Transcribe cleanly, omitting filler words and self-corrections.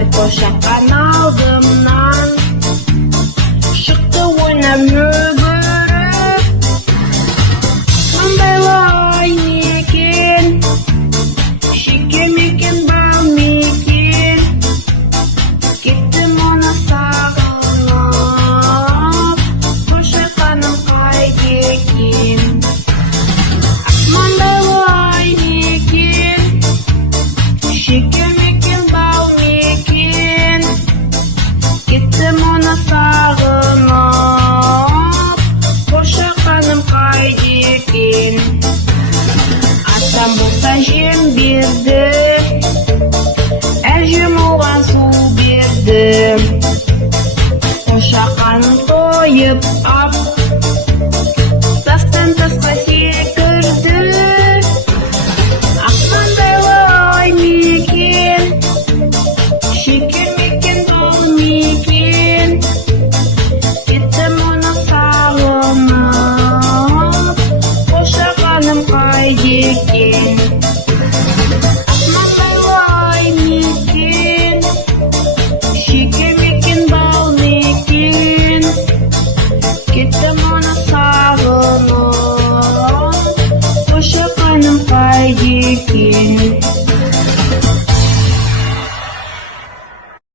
Бір қошаққан алдымнан шықты ойнап жүгіріп. Қандайлай мекен, шеке мекен, бау мекен, кеттім оны сағынып, қошаққаным қайда екен. Маңдайлай мекен, шеке мекен, бау мекен, кеттім оны сағынып, қошаққаным қайда екен. Атам болса жем берді, әжем оған су берді. Қошаққаным тойып ап,